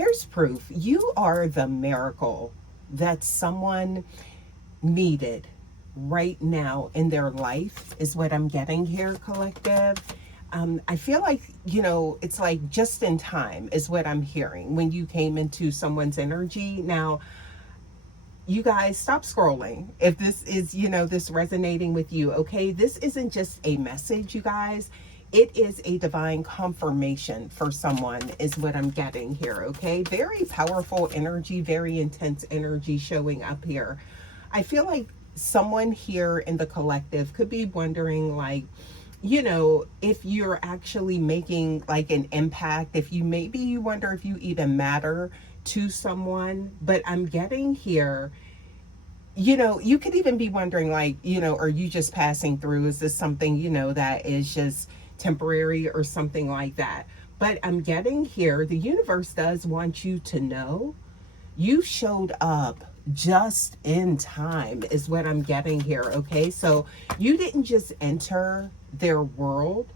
Here's proof. You are the miracle that someone needed right now in their life, is what I'm getting here, collective. I feel like, it's like just in time is what I'm hearing when you came into someone's energy. Now, you guys, stop scrolling if this is, this resonating with you. Okay, this isn't just a message, you guys. It is a divine confirmation for someone, is what I'm getting here. Okay, very powerful energy, very intense energy showing up here. I feel like someone here in the collective could be wondering, like, if you're actually making like an impact, if you, maybe you wonder if you even matter to someone. But I'm getting here, you could even be wondering, like, are you just passing through? Is this something, that is just temporary or something like that? But I'm getting here, the universe does want you to know you showed up just in time, is what I'm getting here. Okay, so you didn't just enter their world,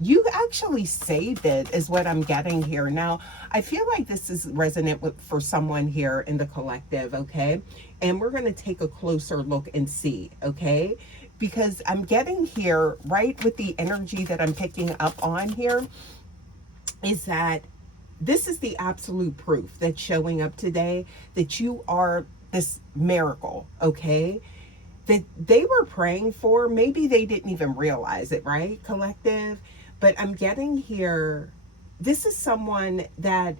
you actually saved it, is what I'm getting here. Now, I feel like this is resonant for someone here in the collective. Okay, and we're going to take a closer look and see. Okay, because I'm getting here, right, with the energy that I'm picking up on here, is that this is the absolute proof that's showing up today, that you are this miracle. Okay, that they were praying for. Maybe they didn't even realize it, right, collective? But I'm getting here, this is someone that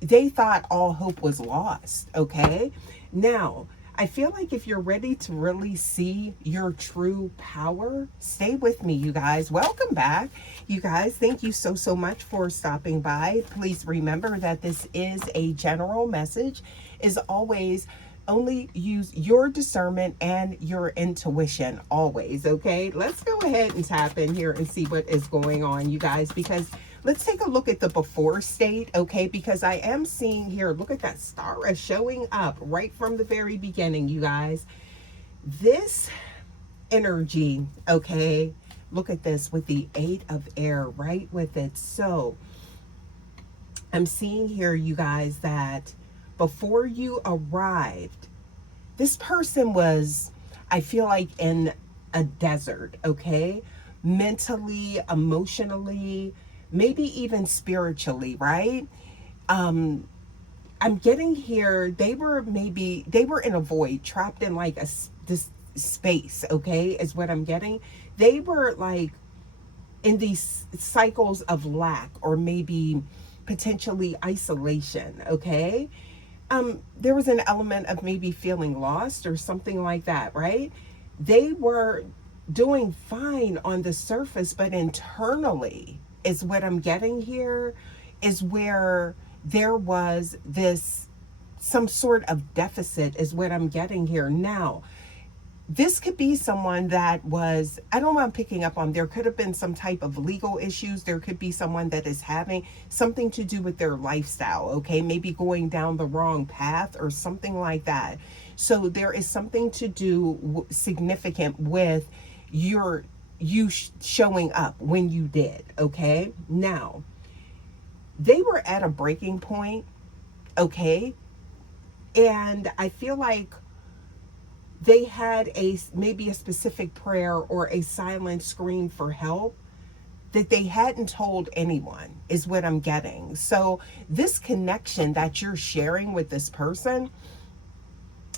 they thought all hope was lost. Okay, now I feel like if you're ready to really see your true power, stay with me, you guys. Welcome back, you guys. Thank you so much for stopping by. Please remember that this is a general message. Is always, only use your discernment and your intuition always. Okay, let's go ahead and tap in here and see what is going on, you guys, because let's take a look at the before state. Okay, because I am seeing here, look at that star is showing up right from the very beginning, you guys. This energy, okay, look at this with the 8 of air right with it. So I'm seeing here, you guys, that before you arrived, this person was, I feel like, in a desert. Okay, mentally, emotionally, maybe even spiritually, right? I'm getting here, they were in a void, trapped in like this space. Okay, is what I'm getting. They were like in these cycles of lack, or maybe potentially isolation. Okay, there was an element of maybe feeling lost or something like that, right? They were doing fine on the surface, but internally, is what I'm getting here, is where there was this, some sort of deficit, is what I'm getting here. Now, this could be someone that was, I don't know, I'm picking up on, there could have been some type of legal issues. There could be someone that is having something to do with their lifestyle. Okay, maybe going down the wrong path or something like that. So there is something to do significant with you showing up when you did. Okay, now they were at a breaking point. Okay, and I feel like they had a, maybe a specific prayer or a silent scream for help that they hadn't told anyone, is what I'm getting. So this connection that you're sharing with this person,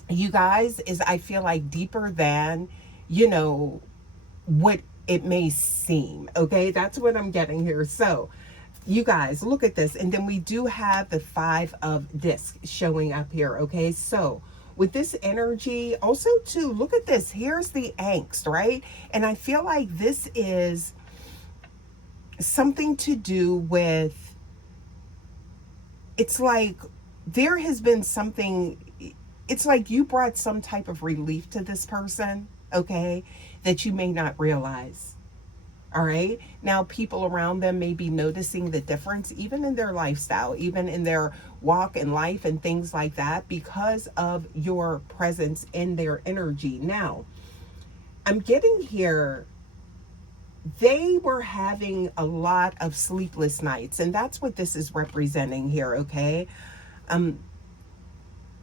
you guys, is, I feel like, deeper than, what it may seem. Okay, that's what I'm getting here. So you guys, look at this. And then we do have the 5 of discs showing up here. Okay, so with this energy also too, look at this, here's the angst, right? And I feel like this is something to do with, it's like there has been something, it's like you brought some type of relief to this person, okay, that you may not realize. All right, now people around them may be noticing the difference, even in their lifestyle, even in their walk in life and things like that, because of your presence in their energy. Now, I'm getting here, they were having a lot of sleepless nights, and that's what this is representing here, okay? Um,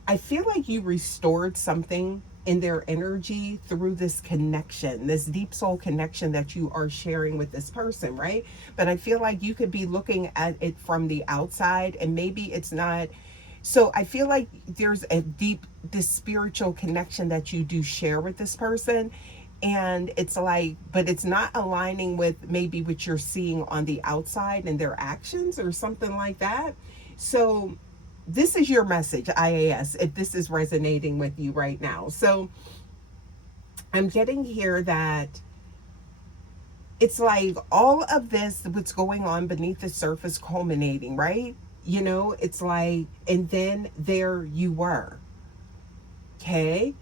I feel like you restored something in their energy through this connection, this deep soul connection that you are sharing with this person, right? But I feel like you could be looking at it from the outside and maybe it's not. So I feel like there's a deep, this spiritual connection that you do share with this person. And it's like, but it's not aligning with maybe what you're seeing on the outside and their actions or something like that. So this is your message, IAS, if this is resonating with you right now. So I'm getting here that it's like all of this, what's going on beneath the surface, culminating, right? You know, it's like, and then there you were. Okay.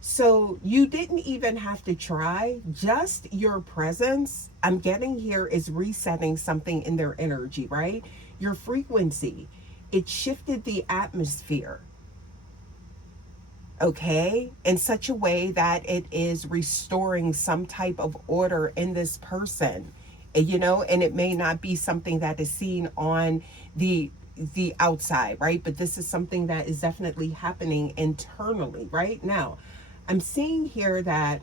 So you didn't even have to try, just your presence, I'm getting here, is resetting something in their energy, right? Your frequency. It shifted the atmosphere, okay, in such a way that it is restoring some type of order in this person, you know, and it may not be something that is seen on the outside, right? But this is something that is definitely happening internally right now. I'm seeing here that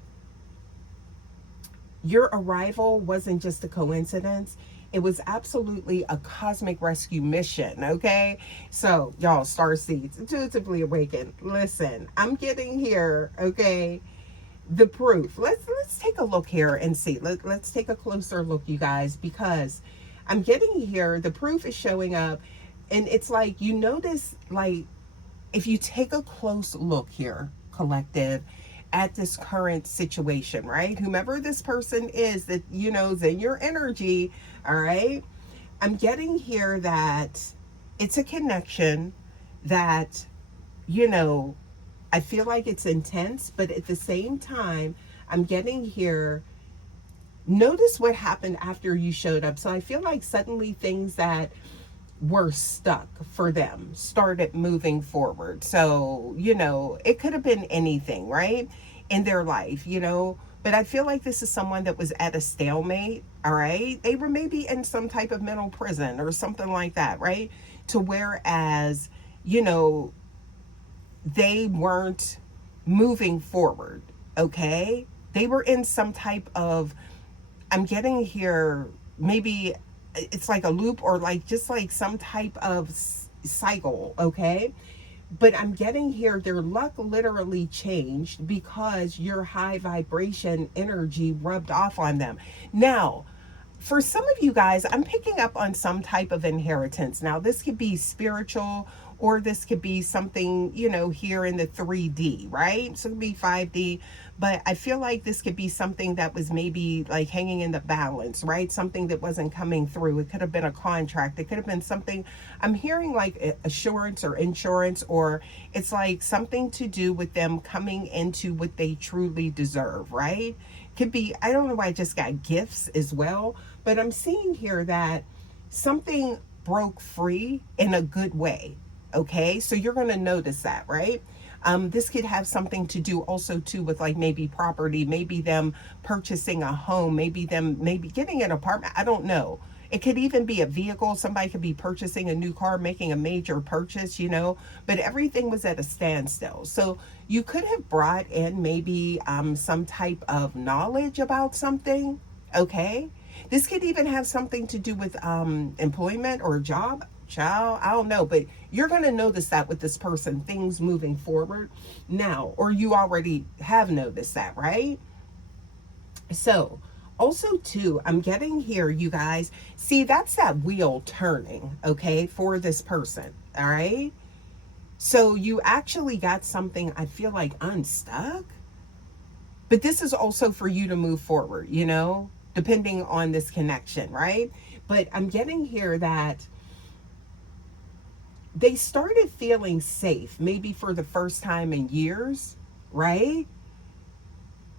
your arrival wasn't just a coincidence. It was absolutely a cosmic rescue mission, okay? So, y'all, star seeds, intuitively awakened. Listen, I'm getting here, okay? The proof. Let's take a look here and see. Let's take a closer look, you guys, because I'm getting here, the proof is showing up, and it's like, you notice, like, if you take a close look here, collective, at this current situation, right? Whomever this person is that, you know, is in your energy, all right? I'm getting here that it's a connection that, you know, I feel like it's intense, but at the same time, I'm getting here. Notice what happened after you showed up. So I feel like suddenly things that were stuck for them started moving forward. So, you know, it could have been anything, right? In their life, you know. But I feel like this is someone that was at a stalemate, all right? They were maybe in some type of mental prison or something like that, right? To whereas, you know, they weren't moving forward, okay? They were in some type of, I'm getting here, maybe it's like a loop or like just like some type of cycle, okay? But I'm getting here, their luck literally changed because your high vibration energy rubbed off on them. Now, for some of you guys, I'm picking up on some type of inheritance. Now, this could be spiritual or this could be something, you know, here in the 3D, right? So it could be 5D, but I feel like this could be something that was maybe like hanging in the balance, right? Something that wasn't coming through. It could have been a contract. It could have been something, I'm hearing like assurance or insurance, or it's like something to do with them coming into what they truly deserve, right? Could be, I don't know why I just got gifts as well, but I'm seeing here that something broke free in a good way. Okay, so you're going to notice that, right? This could have something to do also too with like maybe property, maybe them purchasing a home, maybe them maybe getting an apartment. I don't know. It could even be a vehicle. Somebody could be purchasing a new car, making a major purchase, you know, but everything was at a standstill. So you could have brought in maybe some type of knowledge about something. Okay. This could even have something to do with employment or a job. Child, I don't know, but you're going to notice that with this person, things moving forward now, or you already have noticed that, right? So, also too, I'm getting here, you guys, see, that's that wheel turning, okay, for this person, all right? So you actually got something, I feel like, unstuck, but this is also for you to move forward, you know, depending on this connection, right? But I'm getting here that they started feeling safe, maybe for the first time in years, right?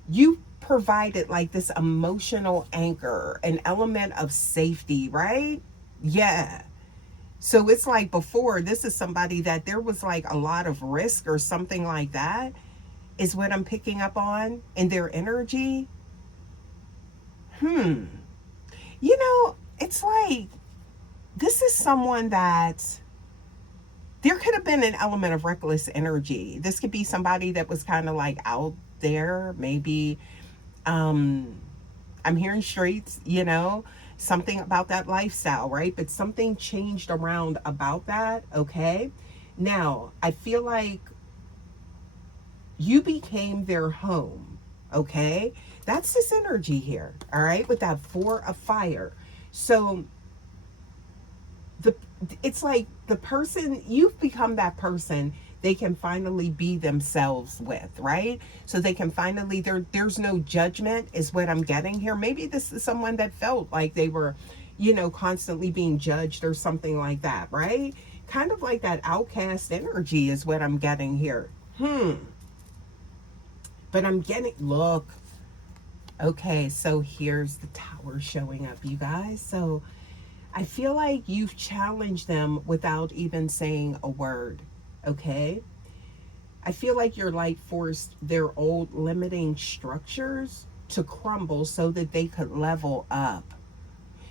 You provided like this emotional anchor, an element of safety, right? Yeah. So it's like before, this is somebody that there was like a lot of risk or something like that, is what I'm picking up on in their energy. It's like this is someone that there could have been an element of reckless energy. This could be somebody that was kind of like out there, maybe. um I'm hearing streets, something about that lifestyle, right? But something changed around about that, okay? Now, I feel like you became their home, okay? That's this energy here, all right? With that 4 of fire. So the it's like the person you've become, that person they can finally be themselves with, right? So they can finally, there's no judgment is what I'm getting here. Maybe this is someone that felt like they were, constantly being judged or something like that, right? Kind of like that outcast energy is what I'm getting here. But I'm getting, look, okay, so here's the tower showing up, you guys. So I feel like you've challenged them without even saying a word, okay? I feel like you're like forced their old limiting structures to crumble so that they could level up.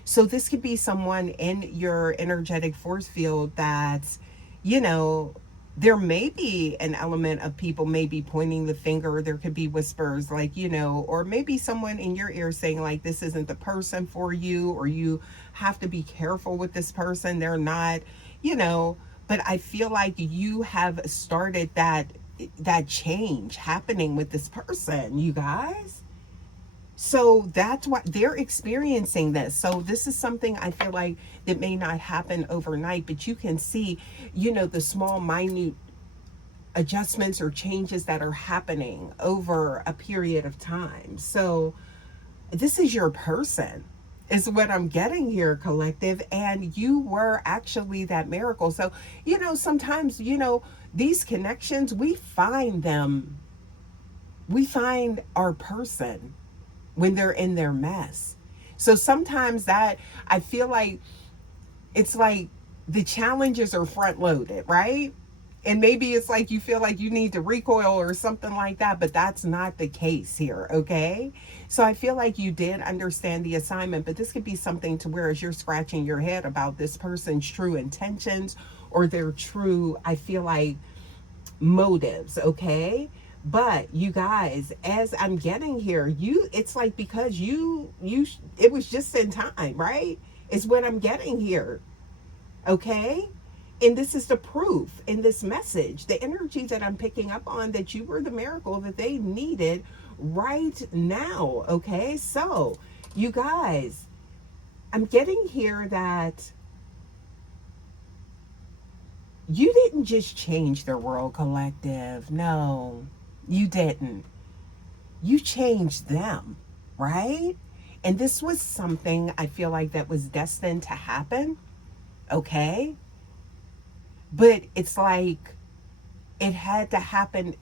So this could be someone in your energetic force field that's, you know, there may be an element of people maybe pointing the finger. There could be whispers like, or maybe someone in your ear saying like, this isn't the person for you, or you have to be careful with this person. They're not, you know, but I feel like you have started that change happening with this person, you guys. So that's what they're experiencing this. So this is something I feel like that may not happen overnight, but you can see, the small, minute adjustments or changes that are happening over a period of time. So this is your person, is what I'm getting here, collective. And you were actually that miracle. So, sometimes, these connections, we find our person when they're in their mess. So sometimes that I feel like it's like the challenges are front loaded, right? And maybe it's like you feel like you need to recoil or something like that, but that's not the case here, okay? So I feel like you did understand the assignment, but this could be something to where as you're scratching your head about this person's true intentions or their true, I feel like, motives, okay? But you guys, as I'm getting here, it's like because it was just in time, right? Is what I'm getting here, okay? And this is the proof in this message, the energy that I'm picking up on, that you were the miracle that they needed right now, okay? So, you guys, I'm getting here that you didn't just change the world, collective. No, you didn't. You changed them, right? And this was something I feel like that was destined to happen, okay? But it's like it had to happen.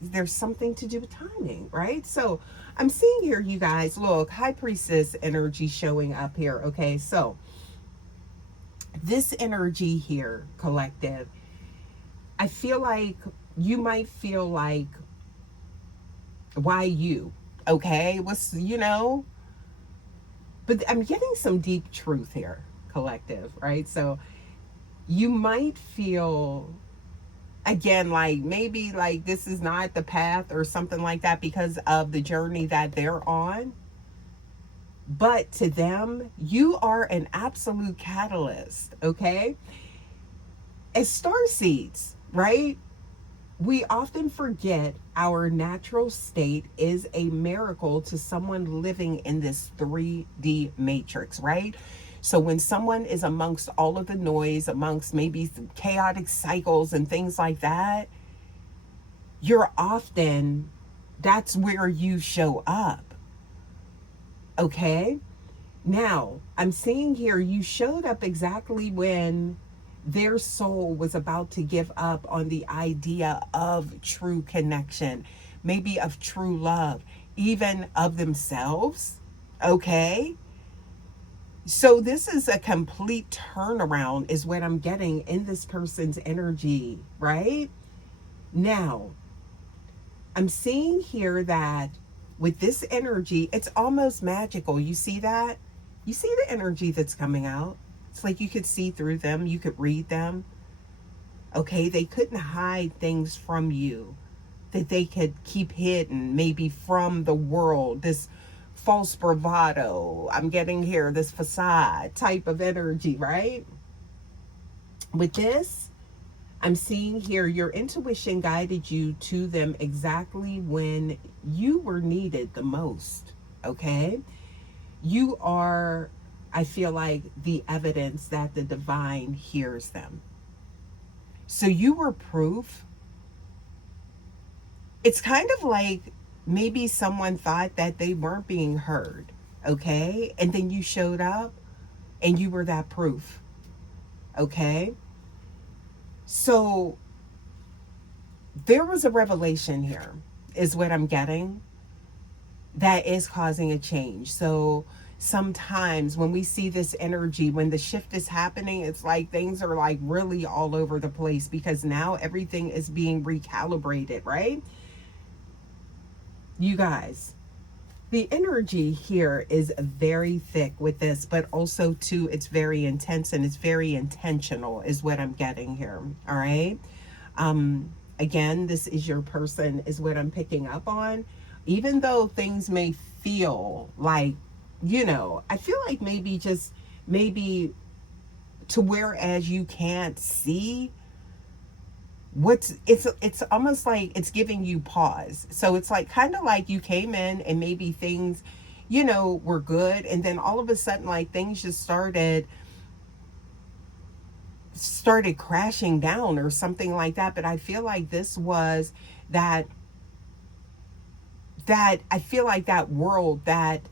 There's something to do with timing, right? So I'm seeing here, you guys, look, High Priestess energy showing up here, okay? So this energy here, collective, I feel like you might feel like, why you? Okay, but I'm getting some deep truth here, collective, right? So you might feel, again, like maybe like this is not the path or something like that because of the journey that they're on. But to them, you are an absolute catalyst, okay? As star seeds, right? We often forget our natural state is a miracle to someone living in this 3D matrix, right? So when someone is amongst all of the noise, amongst maybe some chaotic cycles and things like that, that's where you show up. Okay? Now, I'm seeing here you showed up exactly when their soul was about to give up on the idea of true connection, maybe of true love, even of themselves. Okay? So this is a complete turnaround is what I'm getting in this person's energy, right? Now, I'm seeing here that with this energy, it's almost magical. You see that? You see the energy that's coming out. It's like you could see through them. You could read them. Okay, they couldn't hide things from you that they could keep hidden, maybe from the world. This false bravado, I'm getting here, this facade type of energy, right? With this, I'm seeing here your intuition guided you to them exactly when you were needed the most. Okay, you are, I feel like, the evidence that the divine hears them. So you were proof. It's kind of like maybe someone thought that they weren't being heard, okay? And then you showed up and you were that proof, okay? So there was a revelation here, is what I'm getting, that is causing a change. So sometimes when we see this energy, when the shift is happening, it's like things are like really all over the place because now everything is being recalibrated, right? You guys, the energy here is very thick with this, but also too, it's very intense and it's very intentional is what I'm getting here. All right. Again, this is your person is what I'm picking up on. Even though things may feel like, I feel like maybe to whereas you can't see it's almost like it's giving you pause. So it's like kind of like you came in and maybe things, were good, and then all of a sudden like things just started crashing down or something like that. But I feel like this was that I feel like that world that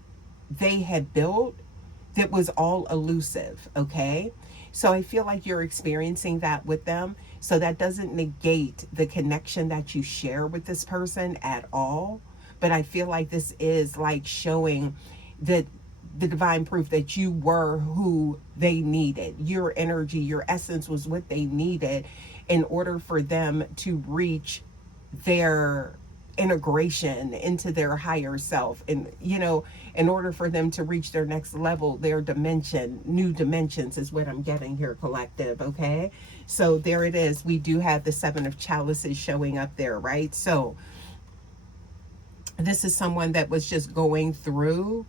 they had built that was all elusive, okay? So I feel like you're experiencing that with them. So that doesn't negate the connection that you share with this person at all. But I feel like this is like showing that the divine proof that you were who they needed. Your energy, your essence was what they needed in order for them to reach their integration into their higher self, and in order for them to reach their next level, their dimension, new dimensions is what I'm getting here, collective. Okay, so there it is. We do have the 7 of chalices showing up there, right? So this is someone that was just going through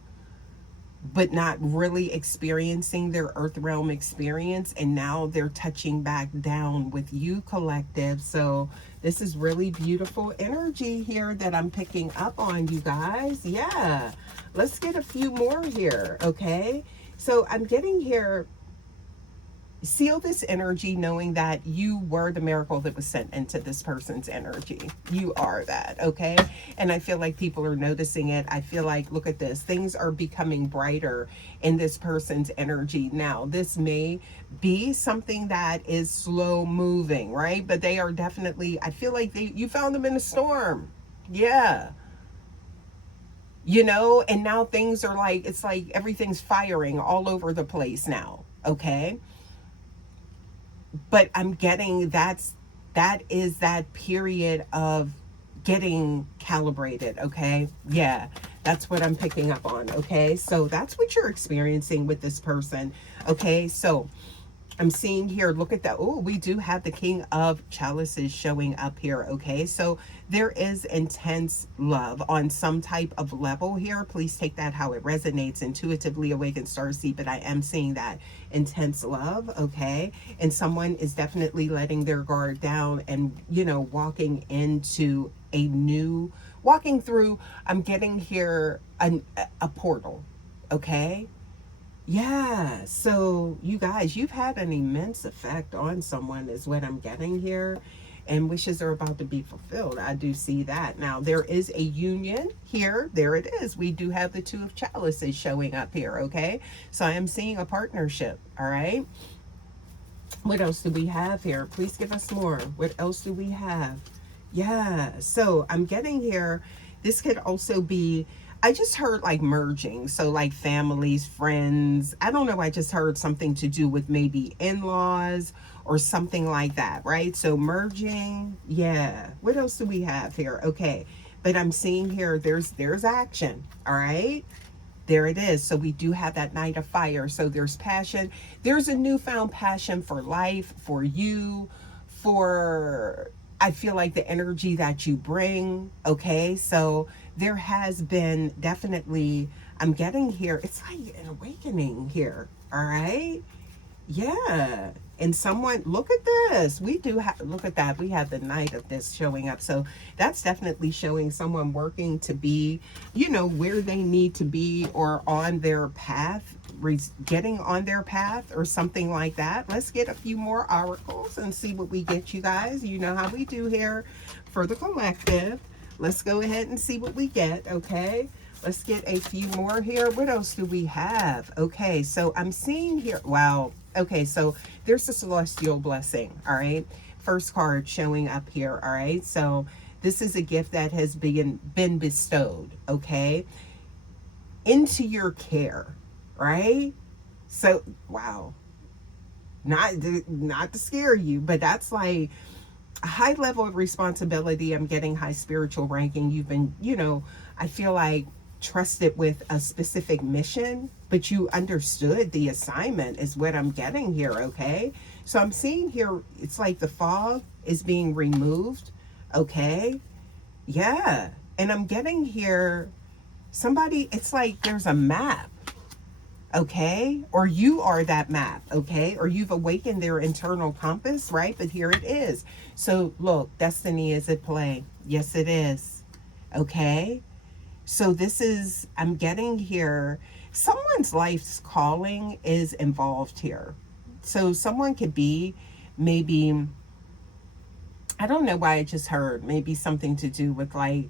but not really experiencing their earth realm experience, and now they're touching back down with you, collective. So this is really beautiful energy here that I'm picking up on, you guys. Yeah, let's get a few more here. Okay, so I'm getting here, seal this energy knowing that you were the miracle that was sent into this person's energy. You are that, okay? And I feel like people are noticing it. I feel like, look at this, things are becoming brighter in this person's energy. Now, this may be something that is slow moving, right? But they are definitely, I feel like you found them in a storm. Yeah. And now things are like, it's like everything's firing all over the place now, okay? But I'm getting that is that period of getting calibrated, okay? Yeah, that's what I'm picking up on, okay? So that's what you're experiencing with this person, okay? So I'm seeing here, look at that. Oh, we do have the King of Chalices showing up here, okay? So there is intense love on some type of level here. Please take that how it resonates. Intuitively awakened starseed, but I am seeing that intense love, okay? And someone is definitely letting their guard down and, walking into a new, walking through, I'm getting here a portal, okay? Yeah, so you guys, you've had an immense effect on someone is what I'm getting here, and wishes are about to be fulfilled. I do see that. Now, there is a union here. There it is. We do have the 2 of chalices showing up here, okay? So I am seeing a partnership, all right? What else do we have here? Please give us more. What else do we have? Yeah, so I'm getting here, this could also be, I just heard like merging. So like families, friends. I don't know. I just heard something to do with maybe in-laws or something like that, right? So merging. Yeah. What else do we have here? Okay. But I'm seeing here, there's action. All right. There it is. So we do have that Knight of Fire. So there's passion. There's a newfound passion for life, for you, for, I feel like, the energy that you bring. Okay. So there has been definitely, I'm getting here, it's like an awakening here. All right. Yeah. And someone, look at this. We do have, look at that. We have the Knight of this showing up. So that's definitely showing someone working to be, you know, where they need to be, or on their path, getting on their path or something like that. Let's get a few more oracles and see what we get, you guys. You know how we do here for the collective. Let's go ahead and see what we get, okay? Let's get a few more here. What else do we have? Okay, so I'm seeing here, wow. Okay, so there's the celestial blessing, all right? First card showing up here, all right? So this is a gift that has been bestowed, okay? Into your care, right? So, wow. Not to scare you, but that's like a high level of responsibility. I'm getting high spiritual ranking. You've been, you know, I feel like trusted with a specific mission, but you understood the assignment is what I'm getting here, okay? So I'm seeing here, it's like the fog is being removed, okay? Yeah. And I'm getting here, somebody, it's like there's a map, okay? Or you are that map, okay? Or you've awakened their internal compass, right? But here it is. So look, destiny is at play. Yes, it is, okay? So this is, I'm getting here, someone's life's calling is involved here. So someone could be maybe, I don't know why I just heard, maybe something to do with like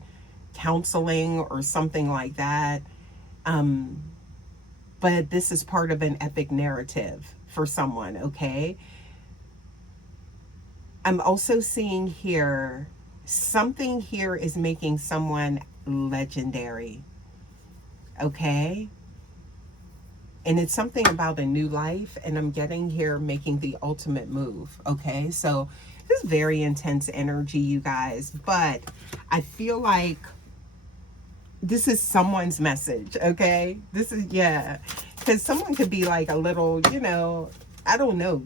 counseling or something like that. But this is part of an epic narrative for someone, okay? I'm also seeing here, something here is making someone legendary, okay? And it's something about a new life, and I'm getting here making the ultimate move, okay? So this is very intense energy, you guys, but I feel like this is someone's message, okay? This is, yeah, because someone could be like a little, you know, I don't know,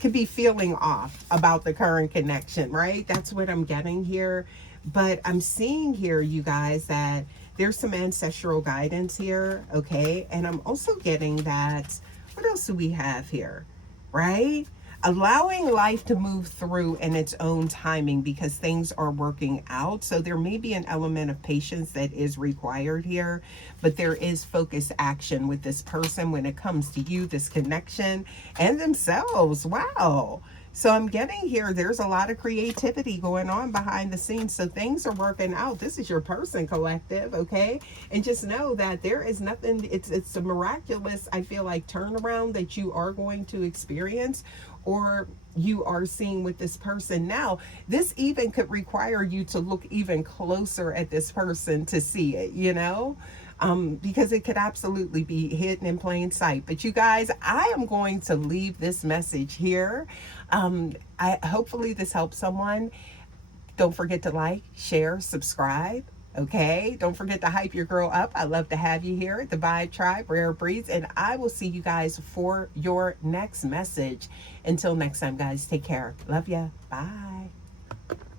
could be feeling off about the current connection, right? That's what I'm getting here. But I'm seeing here, you guys, that there's some ancestral guidance here, okay? And I'm also getting that, what else do we have here, right? Allowing life to move through in its own timing because things are working out. So there may be an element of patience that is required here, but there is focused action with this person when it comes to you, this connection, and themselves. Wow. So I'm getting here, there's a lot of creativity going on behind the scenes. So things are working out. This is your person, collective, okay? And just know that there is nothing, it's a miraculous, I feel like, turnaround that you are going to experience, or you are seeing with this person. Now, this even could require you to look even closer at this person to see it, you know? Because it could absolutely be hidden in plain sight. But you guys, I am going to leave this message here. Hopefully this helps someone. Don't forget to like, share, subscribe. Okay, don't forget to hype your girl up. I love to have you here at the Vibe Tribe, Rare Breeds, and I will see you guys for your next message. Until next time, guys, take care. Love ya. Bye.